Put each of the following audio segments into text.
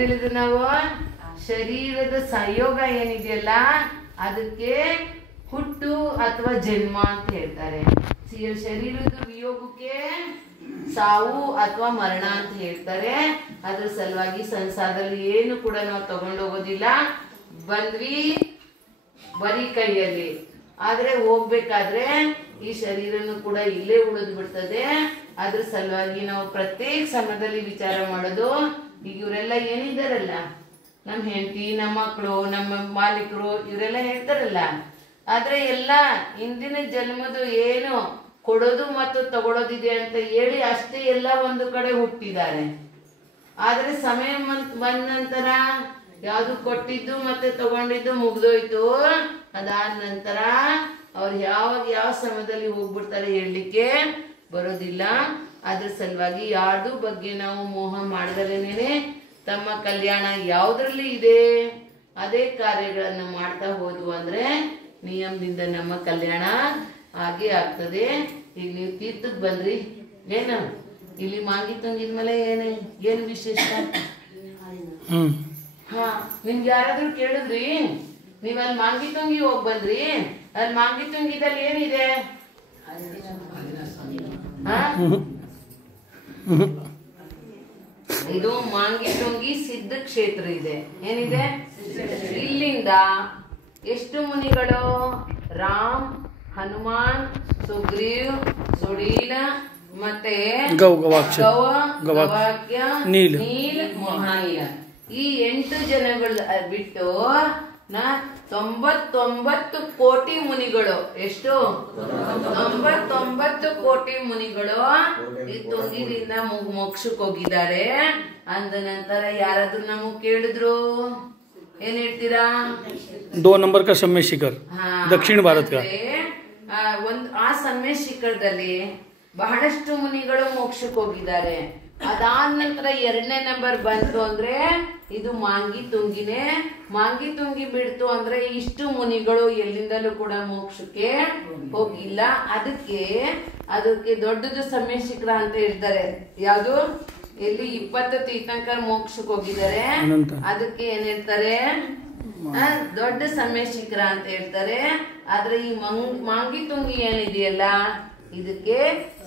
ಹೇಳಿದ್ರೆ ನಾವು ಶರೀರದ ಸಂಯೋಗ ಏನಿದೆಯಲ್ಲ ಅದಕ್ಕೆ ಹುಟ್ಟು ಅಥವಾ ಜನ್ಮ ಅಂತ ಹೇಳ್ತಾರೆ. ಶರೀರದ ವಿಯೋಗಕ್ಕೆ ಸಾವು ಅಥವಾ ಮರಣ ಅಂತ ಹೇಳ್ತಾರೆ. ಅದ್ರ ಸಲುವಾಗಿ ಸಂಸಾರದಲ್ಲಿ ಏನು ಕೂಡ ನಾವು ತಗೊಂಡೋಗೋದಿಲ್ಲ. ಬಂದ್ವಿ ಬರೀ ಕೈಯಲ್ಲಿ, ಆದ್ರೆ ಹೋಗ್ಬೇಕಾದ್ರೆ ಈ ಶರೀರನು ಕೂಡ ಇಲ್ಲೇ ಉಳಿದು ಬಿಡ್ತದೆ. ಅದ್ರ ಸಲುವಾಗಿ ನಾವು ಪ್ರತ್ಯೇಕ ಸಮಯದಲ್ಲಿ ವಿಚಾರ ಮಾಡೋದು. ಈಗ ಇವರೆಲ್ಲ ಏನಿದಾರಲ್ಲ, ನಮ್ಮ ಹೆಂಡತಿ, ನಮ್ಮ ಮಕ್ಕಳು, ನಮ್ಮ ಮಾಲೀಕರು, ಇವರೆಲ್ಲ ಹೇಳ್ತಾರಲ್ಲ, ಆದ್ರೆ ಎಲ್ಲ ಹಿಂದಿನ ಜನ್ಮದು ಏನು ಕೊಡೋದು ಮತ್ತು ತಗೊಳೋದಿದೆ ಅಂತ ಹೇಳಿ ಅಷ್ಟೇ ಎಲ್ಲ ಒಂದು ಕಡೆ ಹುಟ್ಟಿದ್ದಾರೆ. ಆದ್ರೆ ಸಮಯ ಬಂದ ನಂತರ ಯಾವ್ದು ಕೊಟ್ಟಿದ್ದು ಮತ್ತೆ ತಗೊಂಡಿದ್ದು ಮುಗ್ದೋಯ್ತು. ಅದಾದ ನಂತರ ಅವ್ರು ಯಾವ ಸಮಯದಲ್ಲಿ ಹೋಗ್ಬಿಡ್ತಾರೆ ಹೇಳಲಿಕ್ಕೆ ಬರೋದಿಲ್ಲ. ಅದ್ರ ಸಲುವಾಗಿ ಯಾರ್ದು ಬಗ್ಗೆ ನಾವು ಮೋಹ ಮಾಡದಲೇನೆ ತಮ್ಮ ಕಲ್ಯಾಣ ಯಾವ್ದ್ರಲ್ಲಿ ಇದೆ ಅದೇ ಕಾರ್ಯಗಳನ್ನ ಮಾಡ್ತಾ ಹೋದ್ವು ಅಂದ್ರೆ ನಿಯಮದಿಂದ ನಮ್ಮ ಕಲ್ಯಾಣ ಹಾಗೆ ಆಗ್ತದೆ. ಈಗ ನೀವು ತೀರ್ಥಕ್ಕೆ ಬಂದ್ರಿ, ಏನು ಇಲ್ಲಿ ಮಾಂಗಿ ತಂಗಿದ್ಮೇಲೆ ಏನು ವಿಶೇಷ? ಹಾ, ನಿಮ್ಗೆ ಯಾರಾದ್ರೂ ಕೇಳಿದ್ರಿ ನೀವ್ ಅಲ್ಲಿ ಮಾಂಗಿ ತುಂಗಿ ಹೋಗ್ ಬಂದ್ರಿ, ಅಲ್ಲಿ ಮಾಂಗಿ ತುಂಗಿದಲ್ಲಿ ಏನಿದೆ? ಇದು ಮಾಂಗಿ ತುಂಗಿ ಸಿದ್ಧ ಕ್ಷೇತ್ರ ಇದೆ. ಏನಿದೆ? ಇಲ್ಲಿಂದ ಎಷ್ಟು ಮುನಿಗಳು? ರಾಮ್, ಹನುಮಾನ್, ಸುಗ್ರೀವ್, ಸುಡೀಲ ಮತ್ತೆ ಗವಾಕ್ಯ, ನೀಲ್, ಮಹಾನೀಲ, ಈ 8 ಜನಗಳು ಬಿಟ್ಟು 99 ಕೋಟಿ ಮುನಿಗಳು. ಎಷ್ಟು? 99 ಕೋಟಿ ಮುನಿಗಳು ಈ ತುಂಗಿದಿಂದ ಮೋಕ್ಷಕ್ಕೆ ಹೋಗಿದ್ದಾರೆ. ಅಂದ ನಂತರ ಯಾರಾದ್ರೂ ನಮಗ್ ಕೇಳಿದ್ರು ಏನ್ ಹೇಳ್ತೀರಾ? 2 ನಂಬರ್ का समय शिखर दक्षिण भारत का. ಆ ಸಮಯ ಶಿಖರದಲ್ಲಿ ಬಹಳಷ್ಟು ಮುನಿಗಳು ಮೋಕ್ಷಕ್ಕೆ ಹೋಗಿದ್ದಾರೆ. ಅದಾದ ನಂತರ 2ನೇ ನಂಬರ್ ಬಂತು ಅಂದ್ರೆ ಇದು ಮಾಂಗಿ ತುಂಗಿನೇ. ಮಾಂಗಿ ತುಂಗಿ ಬಿಡ್ತು ಅಂದ್ರೆ ಇಷ್ಟು ಮುನಿಗಳು ಎಲ್ಲಿಂದಲೂ ಕೂಡ ಮೋಕ್ಷಕ್ಕೆ ಹೋಗಿಲ್ಲ. ಅದಕ್ಕೆ ದೊಡ್ಡದು ಸಮಯ ಶಿಖರ ಅಂತ ಹೇಳ್ತಾರೆ. ಯಾವುದು? ಎಲ್ಲಿ 20 ತೀರ್ಥಂಕರ ಮೋಕ್ಷಕ್ಕೆ ಹೋಗಿದ್ದಾರೆ. ಅದಕ್ಕೆ ಏನ್ ಹೇಳ್ತಾರೆ? ದೊಡ್ಡ ಸಮಯ ಶಿಖರ ಅಂತ ಹೇಳ್ತಾರೆ. ಆದ್ರೆ ಈ ಮಾಂಗಿ ತುಂಗಿ ಏನಿದೆಯಲ್ಲ ಇದಕ್ಕೆ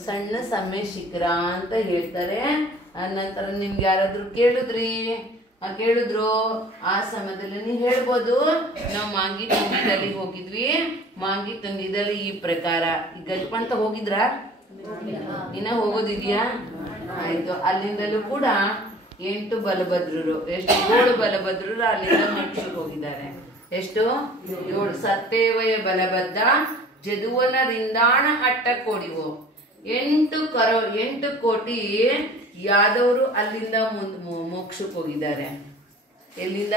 ಸಣ್ಣ ಸಮಯ ಶಿಖರ ಅಂತ ಹೇಳ್ತಾರೆ. ನಂತರ ನಿಮ್ಗೆ ಯಾರಾದ್ರೂ ಕೇಳಿದ್ರು ಆ ಸಮಯದಲ್ಲಿ ನೀವು ಹೇಳ್ಬೋದು, ನಾವು ಮಾಂಗಿ ತುಂಗಿದಲ್ಲಿ ಹೋಗಿದ್ವಿ, ಮಾಂಗಿ ತುಂಗಿದಲ್ಲಿ ಈ ಪ್ರಕಾರ. ಈಗ ಗಜಪಂತ ಹೋಗಿದ್ರ? ಇನ್ನ ಹೋಗೋದಿದ್ಯಾ? ಆಯ್ತು. ಅಲ್ಲಿಂದಲೂ ಕೂಡ 8 ಬಲಭದ್ರರು, ಎಷ್ಟು? 7 ಬಲಭದ್ರರು ಅಲ್ಲಿಂದ ಮೋಕ್ಷಕ್ಕೆ ಹೋಗಿದ್ದಾರೆ. ಎಷ್ಟು? 7. ಸತ್ತೇವಯ ಬಲಭದ್ರ ಜದುವನ ರಿಂದಾಣ ಅಟ್ಟ ಕೋಡಿವು. 8 ಕೋಟಿ ಯಾದವರು ಅಲ್ಲಿಂದ ಮೋಕ್ಷಕ್ಕೆ ಹೋಗಿದ್ದಾರೆ. ಎಲ್ಲಿಂದ?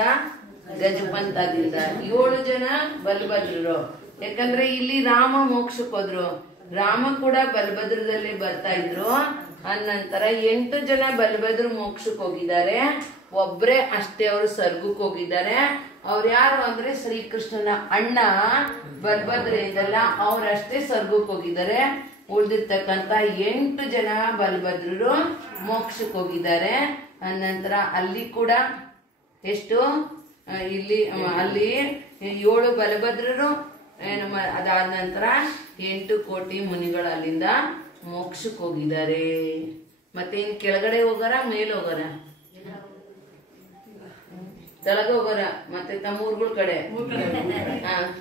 ಗಜಪಂತದಿಂದ. 7 ಜನ ಬಲಭದ್ರರು. ಯಾಕಂದ್ರೆ ಇಲ್ಲಿ ರಾಮ ಮೋಕ್ಷಕ್ಕೆ ಹೋದ್ರು, ರಾಮ ಕೂಡ ಬಲಭದ್ರದಲ್ಲಿ ಬರ್ತಾ ಇದ್ರು. ಅನಂತರ 8 ಜನ ಬಲಭದ್ರ ಮೋಕ್ಷಕ್ಕೆ ಹೋಗಿದ್ದಾರೆ. ಒಬ್ರೇ ಅಷ್ಟೇ ಅವರು ಸ್ವರ್ಗಕ್ಕೆ ಹೋಗಿದ್ದಾರೆ. ಅವ್ರು ಯಾರು ಅಂದ್ರೆ ಶ್ರೀಕೃಷ್ಣನ ಅಣ್ಣ ಬಲಭದ್ರ ಇದಲ್ಲ, ಅವ್ರಷ್ಟೇ ಸ್ವರ್ಗಕ್ಕೆ ಹೋಗಿದ್ದಾರೆ. ಉಳಿದಿರ್ತಕ್ಕಂತ 8 ಜನ ಬಲಭದ್ರರು ಮೋಕ್ಷಕ್ಕೆ ಹೋಗಿದ್ದಾರೆ. ಅನಂತರ ಅಲ್ಲಿ ಕೂಡ ಎಷ್ಟು? ಅಲ್ಲಿ 7 ಬಲಭದ್ರರು, ಅದಾದ ನಂತರ 8 ಕೋಟಿ ಮುನಿಗಳು ಅಲ್ಲಿಂದ ಮೋಕ್ಷಕ್ಕೆ ಹೋಗಿದ್ದಾರೆ. ಮತ್ತೆ ಇನ್ ಕೆಳಗಡೆ ಹೋಗಾರ, ಮೇಲೆ ಹೋಗಾರ? ತಳಗ ಹೋಗಾರ. ಮತ್ತೆ ತಮ್ಮ ಊರುಗಳ ಕಡೆ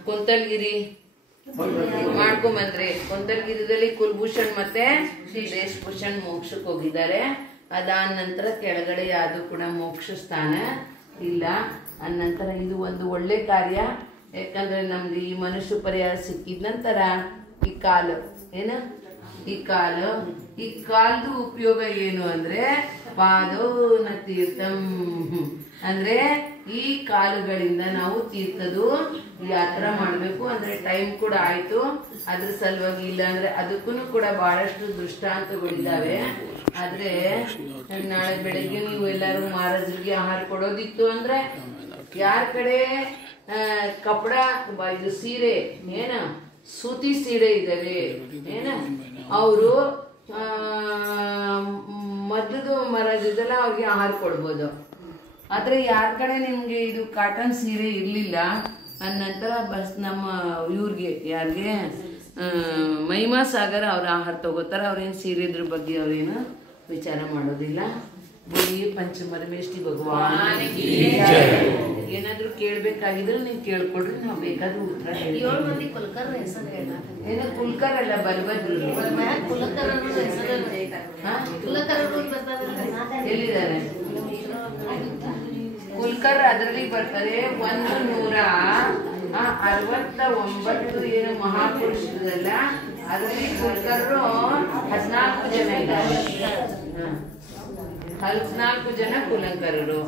ಕುಂತಲ್ಗಿರಿ ಮಾಡ್ಕೊಂಬಂದ್ರಿ. ಕುಂತಲ್ಗಿರಿದಲ್ಲಿ ಕುಲ್ಭೂಷಣ್ ಮತ್ತೆ ದೇಶಭೂಷಣ್ ಮೋಕ್ಷಕ್ಕೆ ಹೋಗಿದ್ದಾರೆ. ಅದಾದ ನಂತರ ಕೆಳಗಡೆ ಯಾವುದು ಕೂಡ ಮೋಕ್ಷ ಸ್ಥಾನ ಇಲ್ಲ. ಅನಂತರ ಇದು ಒಂದು ಒಳ್ಳೆ ಕಾರ್ಯ. ಯಾಕಂದ್ರೆ ನಮ್ದು ಈ ಮನುಷ್ಯ ಪರಿಹಾರ ಸಿಕ್ಕಿದ ನಂತರ ಈ ಕಾಲು ಈ ಕಾಲದ ಉಪಯೋಗ ಏನು ಅಂದ್ರೆ ಪಾದೋನ ತೀರ್ಥಂ ಅಂದ್ರೆ ಈ ಕಾಲುಗಳಿಂದ ನಾವು ತೀರ್ಥದು ಯಾತ್ರಾ ಮಾಡ್ಬೇಕು. ಅಂದ್ರೆ ಟೈಮ್ ಕೂಡ ಆಯ್ತು. ಅದ್ರ ಸಲುವಾಗಿ ಇಲ್ಲ ಅಂದ್ರೆ ಅದಕ್ಕೂ ಕೂಡ ಬಹಳಷ್ಟು ದೃಷ್ಟಾಂತಗಳಿದ್ದಾವೆ. ಆದ್ರೆ ನಾಳೆ ಬೆಳಿಗ್ಗೆ ನೀವು ಎಲ್ಲಾರು ಮಹಾರಾಜರಿಗೆ ಆಹಾರ ಕೊಡೋದಿತ್ತು ಅಂದ್ರೆ ಯಾರ ಕಡೆ ಕಪಡ ಇದು ಸೀರೆ ಸೂತಿ ಸೀರೆ ಇದಾವೆ ಅವರು ಮೊದ್ಲದು ಮಹಾರಾಜದೆಲ್ಲ ಅವ್ರಿಗೆ ಆಹಾರ ಕೊಡ್ಬೋದು. ಆದ್ರೆ ಯಾರ ಕಡೆ ನಿಮ್ಗೆ ಇದು ಕಾಟನ್ ಸೀರೆ ಇರ್ಲಿಲ್ಲ ನಂತರ ಬಸ್ ನಮ್ಮ ಇವ್ರಿಗೆ ಯಾರಿಗೆ ಮಹಿಮಾ ಸಾಗರ್ ಅವ್ರ ಆಹಾರ ತಗೋತಾರ. ಅವ್ರೇನು ಸೀರೆ ಇದ್ರ ಬಗ್ಗೆ ಅವ್ರೇನು ವಿಚಾರ ಮಾಡೋದಿಲ್ಲ. बोलिए पंचमरमेष्टि भगवान ಏನಾದ್ರೂ ಕೇಳ್ಬೇಕಾಗಿದ್ರೆ ನೀವು ಕೇಳ್ಕೊಡ್ರಿ, ನಾವು ಬೇಕಾದ್ರೂ ಉತ್ತರ ಹೇಳ್ತೀವಿ. 7 ಮಂದಿ ಕುಲಕರ್ರ ಹೆಸರು ಹೇಳ. ಏನು ಕುಲ್ಕರ್ ಅಲ್ಲ, ಬಲಭದ್ರು. ಎಲ್ಲಿದ್ದಾರೆ ಕುಲ್ಕರ್? ಅದರಲ್ಲಿ ಬರ್ತಾರೆ 169 ಏನು ಮಹಾಪುರುಷರಲ್ಲ, ಅದರಲ್ಲಿ ಕುಲ್ಕರ್ರು 14 ಜನ ಇದ್ದಾರೆ. 14 ಜನ ಕುಲಂಕರರು.